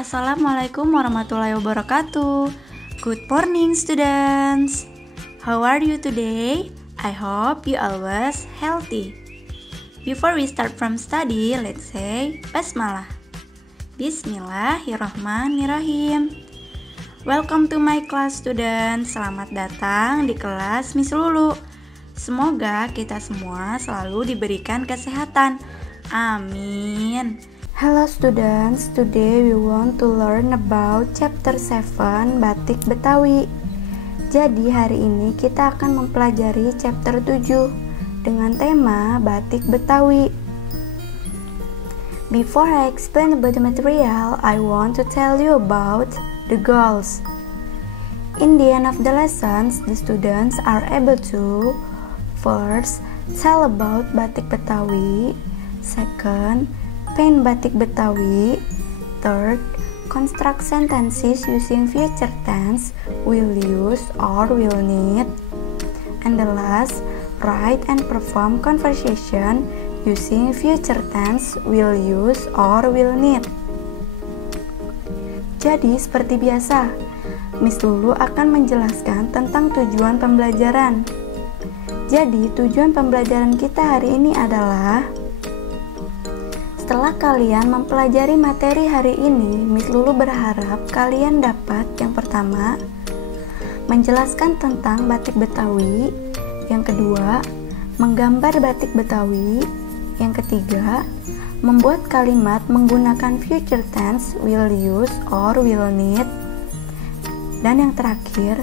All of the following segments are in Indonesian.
Assalamualaikum warahmatullahi wabarakatuh. Good morning students. How are you today? I hope you always healthy. Before we start from study, let's say Basmalah. Bismillahirrahmanirrahim. Welcome to my class students. Selamat datang di kelas Miss Lulu. Semoga kita semua selalu diberikan kesehatan. Amin. Hello students, today we want to learn about chapter 7 Batik Betawi. Jadi hari ini kita akan mempelajari chapter 7 dengan tema Batik Betawi. Before I explain about the material, I want to tell you about the goals. In the end of the lessons, the students are able to first, tell about Batik Betawi. Second, paint batik Betawi. Third, construct sentences using future tense, will use or will need. And the last, write and perform conversation using future tense, will use or will need. Jadi seperti biasa, Miss Lulu akan menjelaskan tentang tujuan pembelajaran. Jadi tujuan pembelajaran kita hari ini adalah, setelah kalian mempelajari materi hari ini, Miss Lulu berharap kalian dapat yang pertama, menjelaskan tentang batik Betawi. Yang kedua, menggambar batik Betawi. Yang ketiga, membuat kalimat menggunakan future tense, will use or will need. Dan yang terakhir,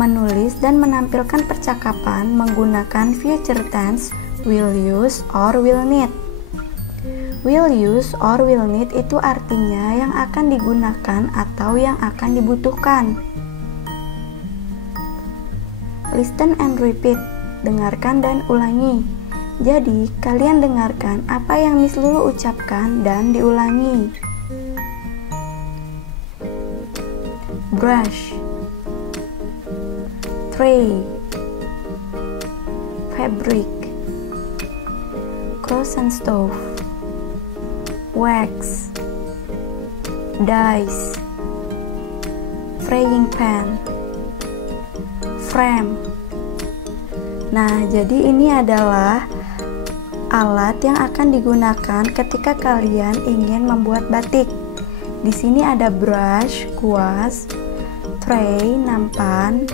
menulis dan menampilkan percakapan menggunakan future tense, will use or will need. Will use or will need itu artinya yang akan digunakan atau yang akan dibutuhkan. Listen and repeat. Dengarkan dan ulangi. Jadi, kalian dengarkan apa yang Miss Lulu ucapkan dan diulangi. Brush, tray, fabric, cross and stove, wax, dice, frying pan, frame. Nah, jadi ini adalah alat yang akan digunakan ketika kalian ingin membuat batik. Di sini ada brush, kuas, tray, nampan,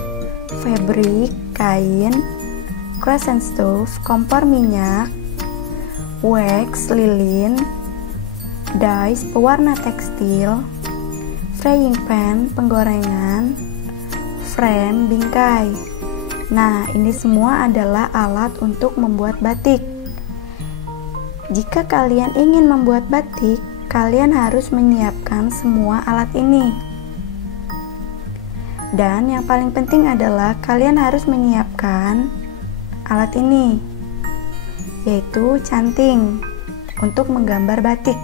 fabric, kain, cross and stove, kompor minyak, wax, lilin, dice, pewarna tekstil, frying pan, penggorengan, frame, bingkai. Nah, ini semua adalah alat untuk membuat batik. Jika kalian ingin membuat batik, kalian harus menyiapkan semua alat ini. Dan yang paling penting adalah kalian harus menyiapkan alat ini, yaitu canting untuk menggambar batik.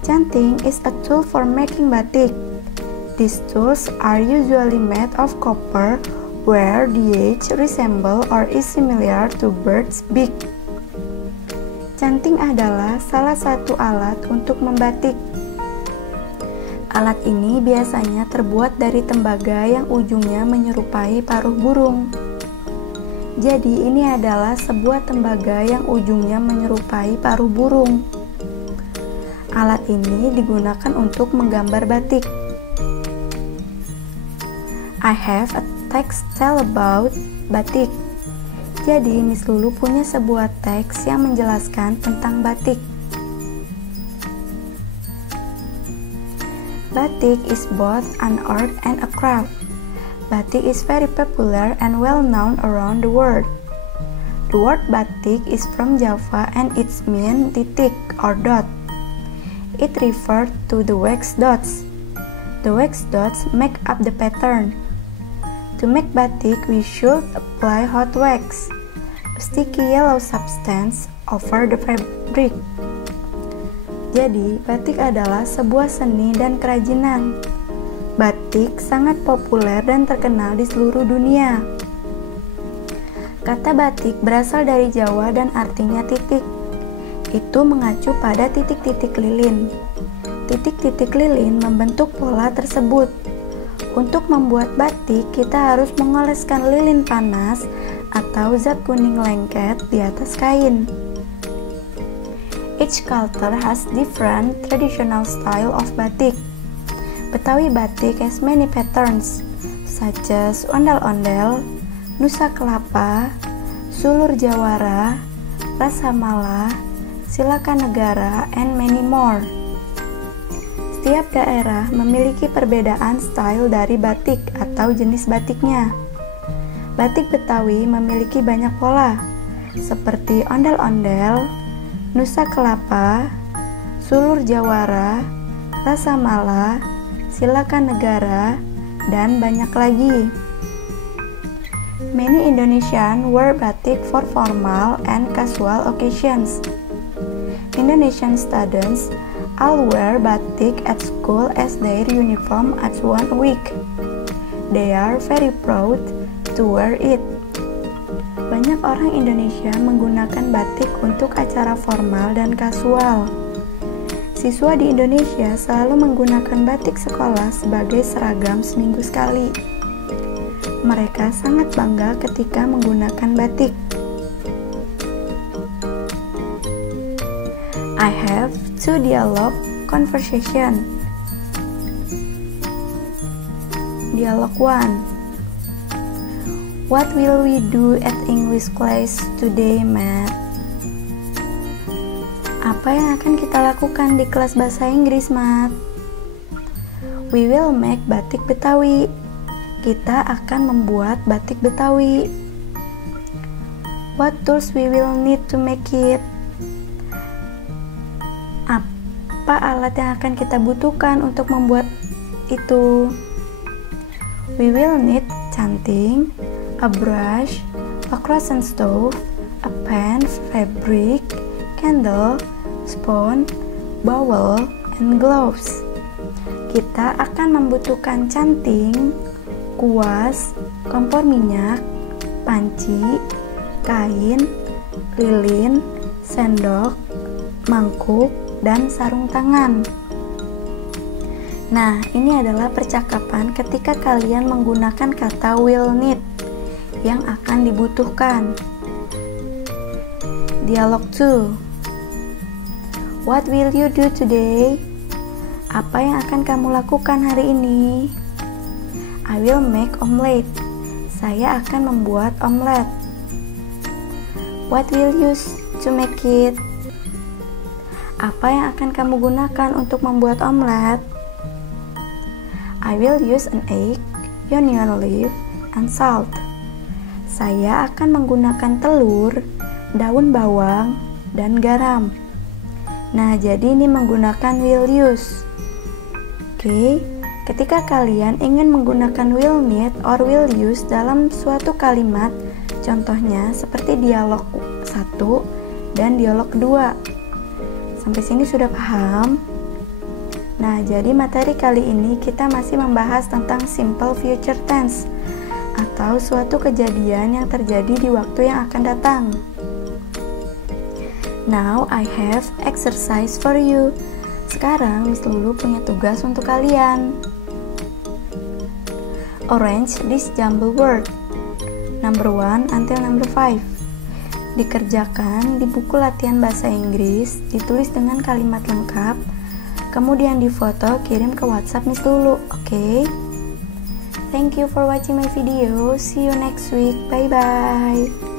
Canting is a tool for making batik. These tools are usually made of copper, where the edge resemble or is similar to bird's beak. Canting adalah salah satu alat untuk membatik. Alat ini biasanya terbuat dari tembaga yang ujungnya menyerupai paruh burung. Jadi ini adalah sebuah tembaga yang ujungnya menyerupai paruh burung. Alat ini digunakan untuk menggambar batik. I have a text tell about batik. Jadi Miss Lulu punya sebuah teks yang menjelaskan tentang batik. Batik is both an art and a craft. Batik is very popular and well known around the world. The word batik is from Java and it means titik or dot. It refers to the wax dots. The wax dots make up the pattern. To make batik, we should apply hot wax, a sticky yellow substance, over the fabric. Jadi, batik adalah sebuah seni dan kerajinan. Batik sangat populer dan terkenal di seluruh dunia. Kata batik berasal dari Jawa dan artinya titik. Itu mengacu pada titik-titik lilin. titik-titik lilin membentuk pola tersebut. Untuk membuat batik, kita harus mengoleskan lilin panas atau zat kuning lengket di atas kain. Each culture has different traditional style of batik. Betawi batik has many patterns, such as ondel-ondel, Nusa Kelapa, Sulur Jawara, Rasa Mala, Silakanegara, and many more. Setiap daerah memiliki perbedaan style dari batik atau jenis batiknya. Batik Betawi memiliki banyak pola, seperti ondel-ondel, Nusa Kelapa, Sulur Jawara, Rasa Mala, Silakanegara, dan banyak lagi. Many Indonesian wear batik for formal and casual occasions. Indonesian students all wear batik at school as their uniform at one week. They are very proud to wear it. Banyak orang Indonesia menggunakan batik untuk acara formal dan kasual. Siswa di Indonesia selalu menggunakan batik sekolah sebagai seragam seminggu sekali. Mereka sangat bangga ketika menggunakan batik. I have two dialogue conversation. Dialog 1. What will we do at English class today, Matt? Apa yang akan kita lakukan di kelas bahasa Inggris, Matt? We will make batik Betawi. Kita akan membuat batik Betawi. What tools we will need to make it? Apa alat yang akan kita butuhkan untuk membuat itu? We will need canting, a brush, a croissant stove, a pen, fabric, candle, spoon, bowl, and gloves. Kita akan membutuhkan canting, kuas, kompor minyak, panci, kain, lilin, sendok, mangkuk, dan sarung tangan. Nah, ini adalah percakapan ketika kalian menggunakan kata will need yang akan dibutuhkan. Dialog 2. What will you do today? Apa yang akan kamu lakukan hari ini? I will make omelette. Saya akan membuat omelet. What will you use to make it? Apa yang akan kamu gunakan untuk membuat omelet? I will use an egg, onion leaf, and salt. Saya akan menggunakan telur, daun bawang, dan garam. Nah, jadi ini menggunakan will use. Oke, ketika kalian ingin menggunakan will need or will use dalam suatu kalimat, contohnya seperti dialog 1 dan dialog 2. Sampai sini sudah paham? Nah, jadi materi kali ini kita masih membahas tentang simple future tense atau suatu kejadian yang terjadi di waktu yang akan datang. Now I have exercise for you. Sekarang Miss Lulu punya tugas untuk kalian. Arrange this jumble word number 1 until number 5. Dikerjakan di buku latihan bahasa Inggris, ditulis dengan kalimat lengkap, kemudian difoto, kirim ke WhatsApp Miss Lulu, oke? Thank you for watching my video. See you next week. Bye bye.